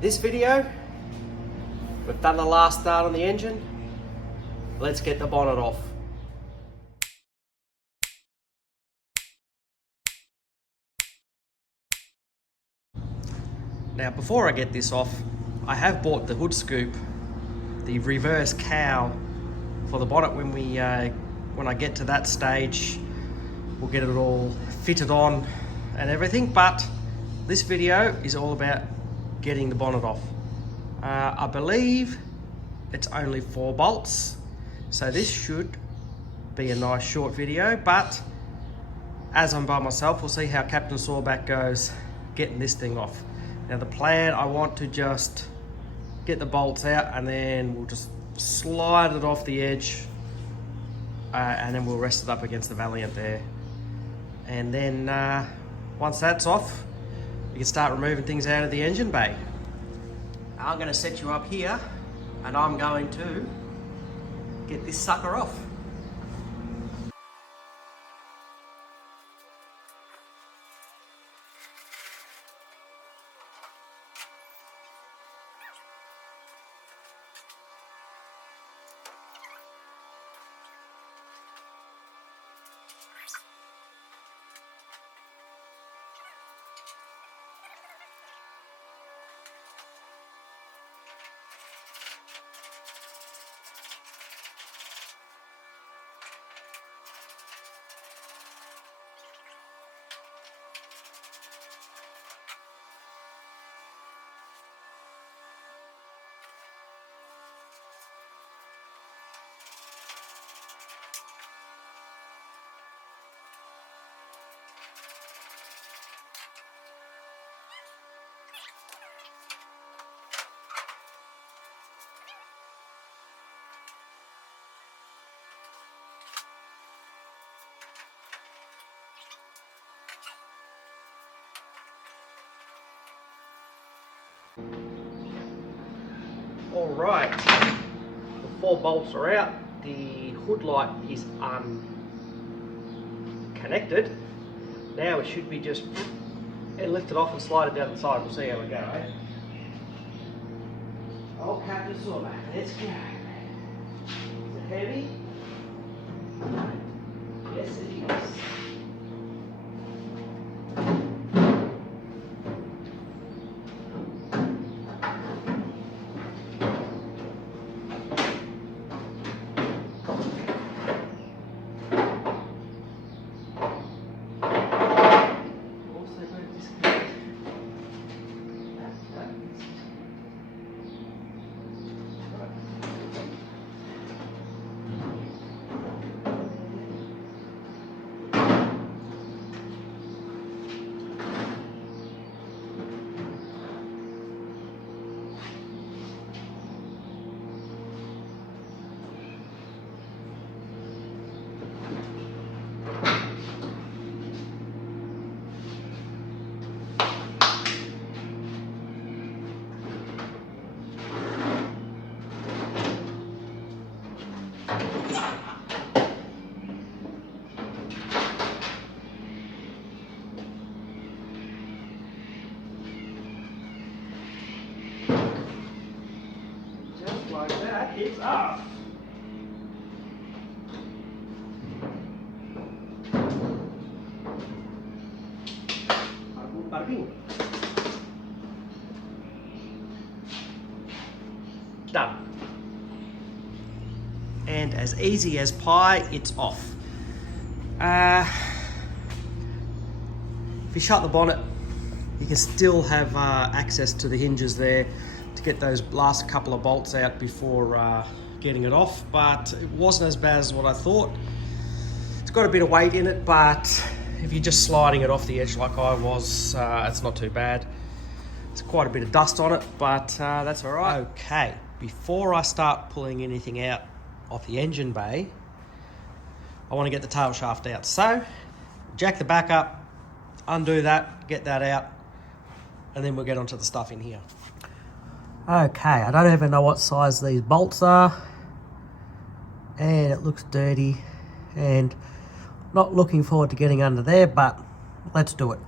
This video, we've done the last start on the engine. Let's get the bonnet off. Now before I get this off, I have bought the hood scoop, the reverse cowl for the bonnet. When I get to that stage, we'll get it all fitted on and everything, but this video is all about getting the bonnet off. I believe it's only 4 bolts, so this should be a nice short video, but as I'm by myself, we'll see how Captain Sawback goes getting this thing off. Now the plan, I want to just get the bolts out and then we'll just slide it off the edge and then we'll rest it up against the Valiant there. And then once that's off, you can start removing things out of the engine bay. I'm going to set you up here and I'm going to get this sucker off. Alright, the 4 bolts are out, the hood light is unconnected. Now it should be just lift it off and slide it down the side. We'll see how we go, eh? Oh, Captain Sawback, let's go. Is it heavy? Yes, it is. Like that, it's off. Done. And as easy as pie, it's off. If you shut the bonnet, you can still have access to the hinges there to get those last couple of bolts out before getting it off, but it wasn't as bad as what I thought. It's got a bit of weight in it, but if you're just sliding it off the edge like I was, it's not too bad. There's quite a bit of dust on it, but that's all right. Okay, before I start pulling anything out off the engine bay, I want to get the tail shaft out. So, jack the back up, undo that, get that out, and then we'll get onto the stuff in here. Okay, I don't even know what size these bolts are, and it looks dirty, and not looking forward to getting under there, but let's do it.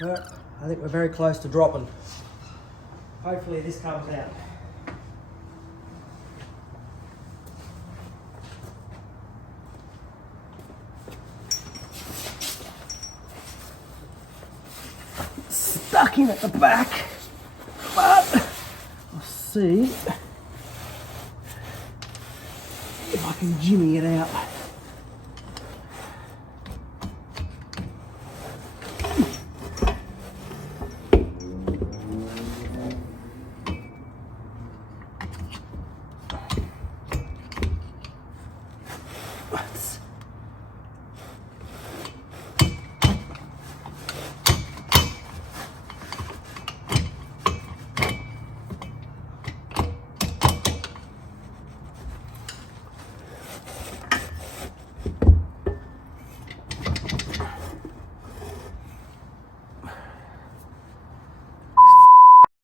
But I think we're very close to dropping. Hopefully this comes out. Stuck in at the back, but I'll see if I can jimmy it out.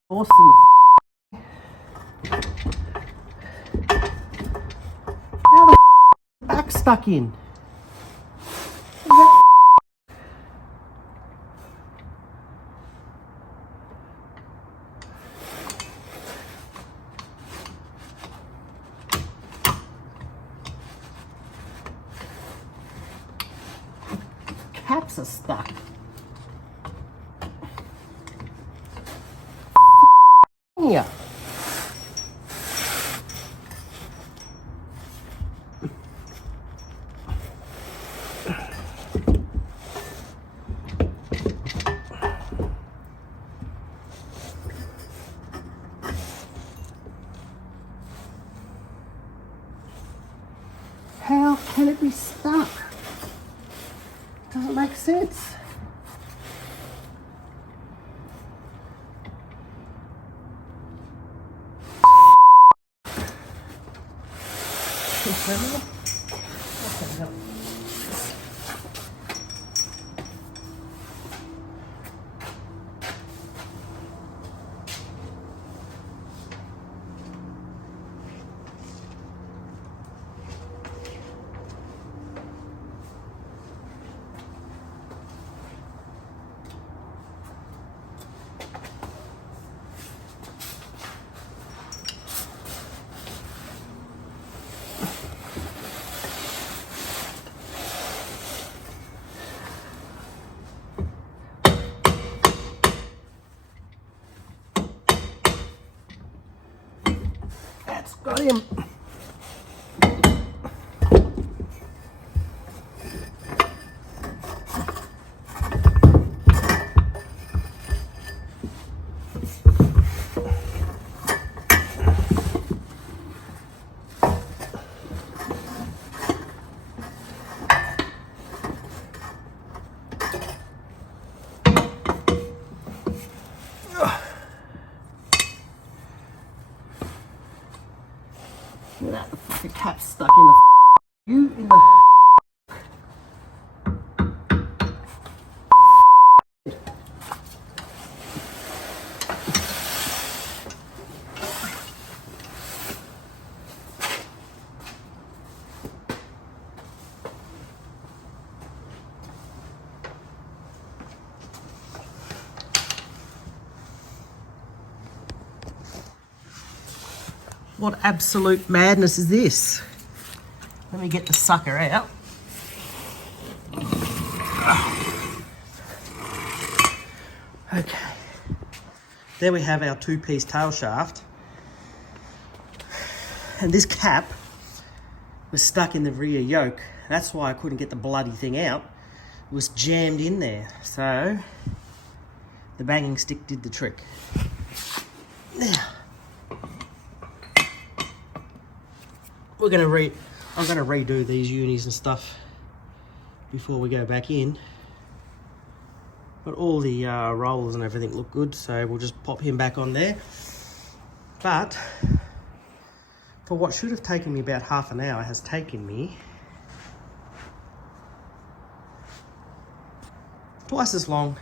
Horse in the how the back stuck in? Caps are stuck. Yeah. How can it be stuck? Doesn't make sense. That's got him. Look at that, the fucking cat's stuck in the you in the What absolute madness is this? Let me get the sucker out. Okay. There we have our two-piece tail shaft. And this cap was stuck in the rear yoke. That's why I couldn't get the bloody thing out. It was jammed in there. So the banging stick did the trick. Now, I'm gonna redo these unis and stuff before we go back in. But all the rollers and everything look good, so we'll just pop him back on there. But for what should have taken me about half an hour has taken me twice as long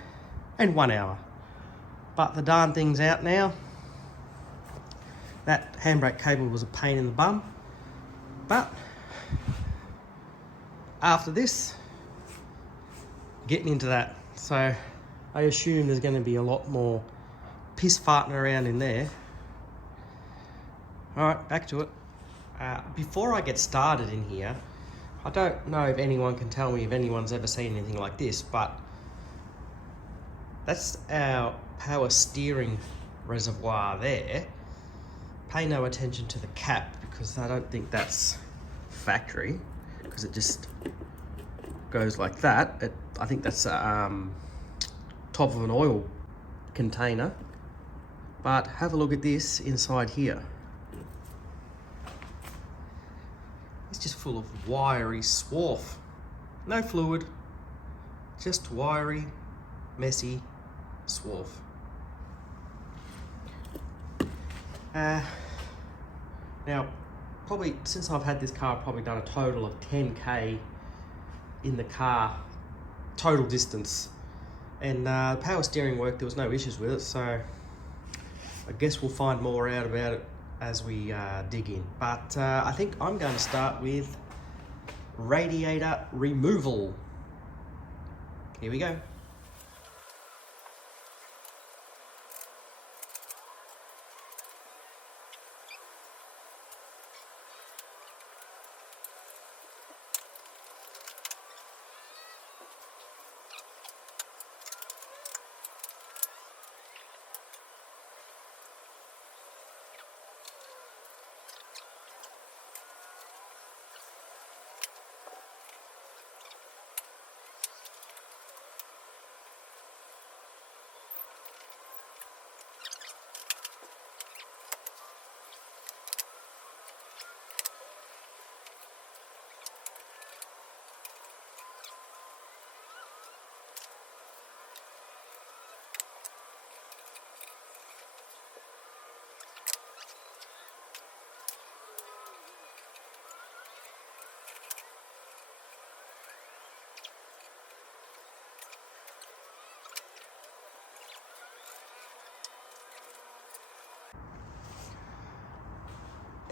and 1 hour. But the darn thing's out now. That handbrake cable was a pain in the bum. But after this, getting into that. So I assume there's going to be a lot more piss farting around in there. Alright, back to it. Before I get started in here, I don't know if anyone can tell me if anyone's ever seen anything like this, but that's our power steering reservoir there. Pay no attention to the cap because I don't think that's factory, because it just goes like that. I think that's top of an oil container. But have a look at this inside here. It's just full of wiry swarf. No fluid, just wiry, messy swarf. Now, probably since I've had this car, I've probably done a total of 10k in the car, total distance. And the power steering worked, there was no issues with it, so I guess we'll find more out about it as we dig in. But I think I'm going to start with radiator removal. Here we go.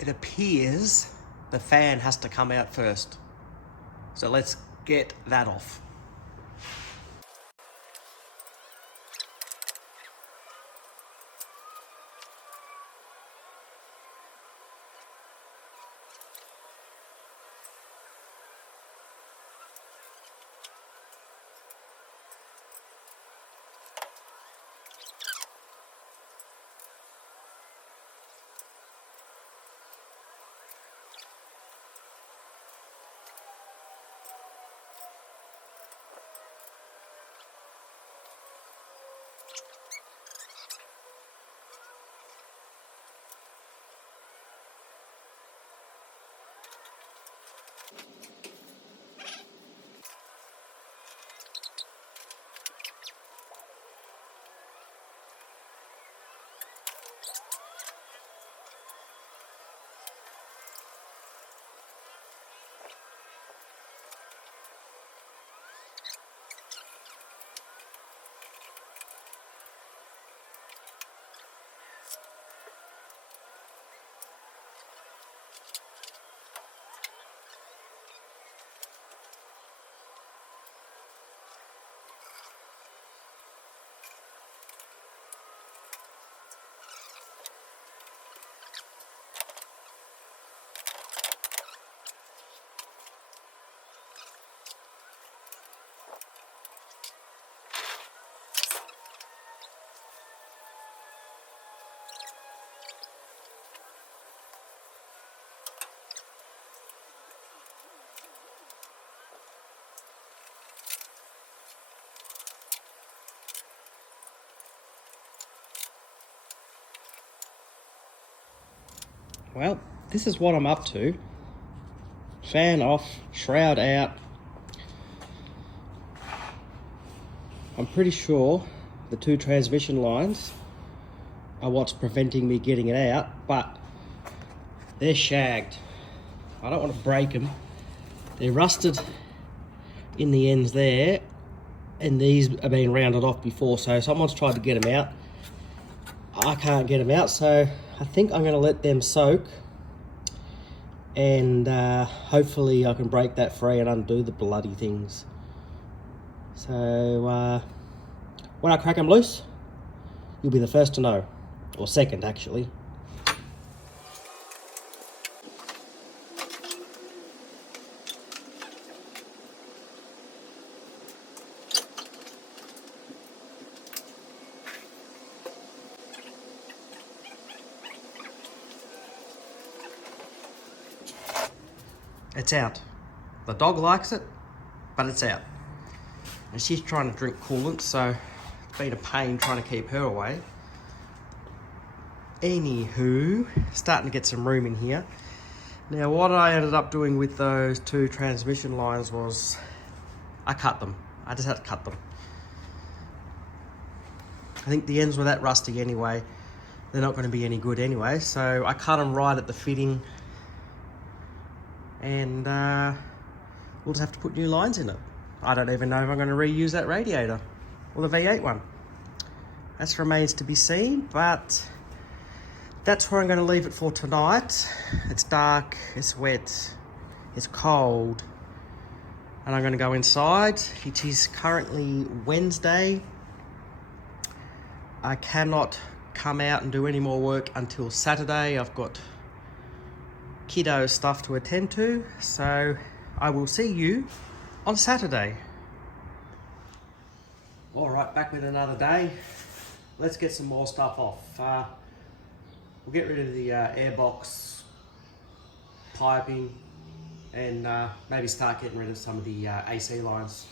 It appears the fan has to come out first. So let's get that off. Well, this is what I'm up to. Fan off, shroud out. I'm pretty sure the two transmission lines are what's preventing me getting it out, but they're shagged. I don't want to break them. They're rusted in the ends there, and these have been rounded off before, so someone's tried to get them out. I can't get them out, so I think I'm going to let them soak, and hopefully I can break that free and undo the bloody things. So When I crack them loose, you'll be the first to know, or second actually. It's out. The dog likes it, but it's out. And she's trying to drink coolant, so it's been a pain trying to keep her away. Anywho, starting to get some room in here. Now what I ended up doing with those two transmission lines was I cut them. I just had to cut them. I think the ends were that rusty anyway. They're not going to be any good anyway, so I cut them right at the fitting, and we'll just have to put new lines in it. I don't even know if I'm going to reuse that radiator or the V8 one. That remains to be seen, but that's where I'm going to leave it for tonight. It's dark, it's wet, it's cold, and I'm going to go inside. It is currently Wednesday. I cannot come out and do any more work until Saturday. I've got kiddo stuff to attend to, so I will see you on Saturday. All right, back with another day. Let's get some more stuff off. We'll get rid of the airbox piping and maybe start getting rid of some of the AC lines.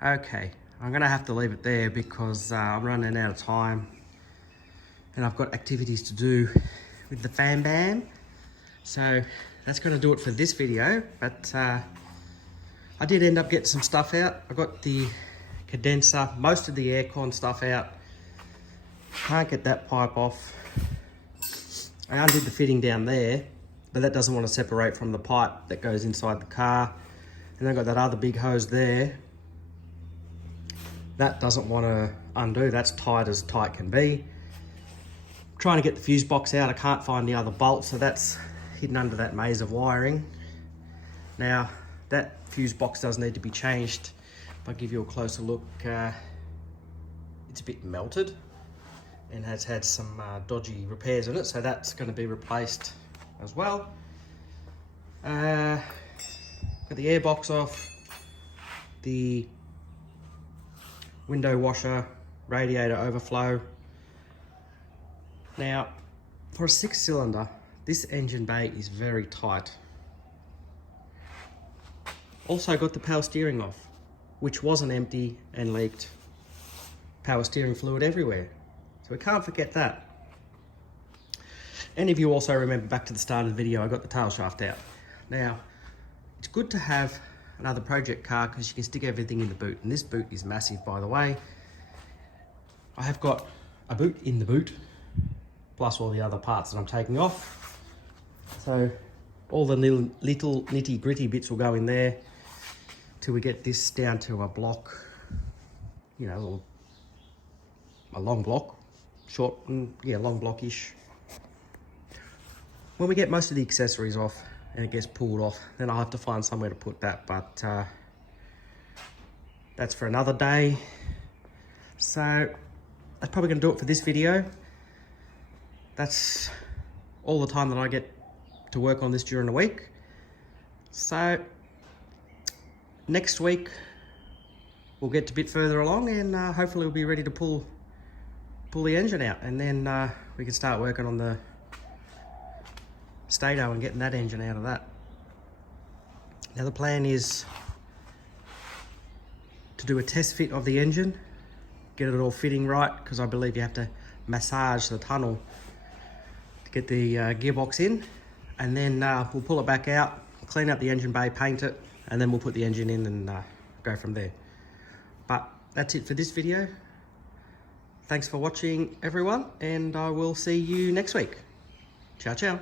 Okay, I'm gonna have to leave it there because I'm running out of time and I've got activities to do with the fan bam. So that's gonna do it for this video, but I did end up getting some stuff out. I got the condenser, most of the aircon stuff out. Can't get that pipe off. I undid the fitting down there, but that doesn't want to separate from the pipe that goes inside the car. And then I've got that other big hose there. That doesn't want to undo. That's tight as tight can be. I'm trying to get the fuse box out. I can't find the other bolt, so that's hidden under that maze of wiring. Now, that fuse box does need to be changed. If I give you a closer look, it's a bit melted and has had some dodgy repairs in it, so that's going to be replaced as well. Got the air box off, the window washer, radiator overflow. Now, for a 6-cylinder, this engine bay is very tight. Also got the power steering off, which wasn't empty and leaked power steering fluid everywhere. So we can't forget that. And if you also remember back to the start of the video, I got the tail shaft out. Now, it's good to have another project car because you can stick everything in the boot. And this boot is massive, by the way. I have got a boot in the boot, plus all the other parts that I'm taking off. So all the little nitty gritty bits will go in there till we get this down to a block, you know, a long block. Short, yeah, long blockish. When we get most of the accessories off and it gets pulled off, then I'll have to find somewhere to put that, but that's for another day. So that's probably gonna do it for this video. That's all the time that I get to work on this during the week. So next week we'll get a bit further along and hopefully we'll be ready to pull the engine out, and then we can start working on the stator and getting that engine out of that. Now the plan is to do a test fit of the engine, get it all fitting right, because I believe you have to massage the tunnel to get the gearbox in, and then we'll pull it back out, clean up the engine bay, paint it, and then we'll put the engine in and go from there. But that's it for this video. Thanks for watching, everyone, and I will see you next week. Ciao, ciao.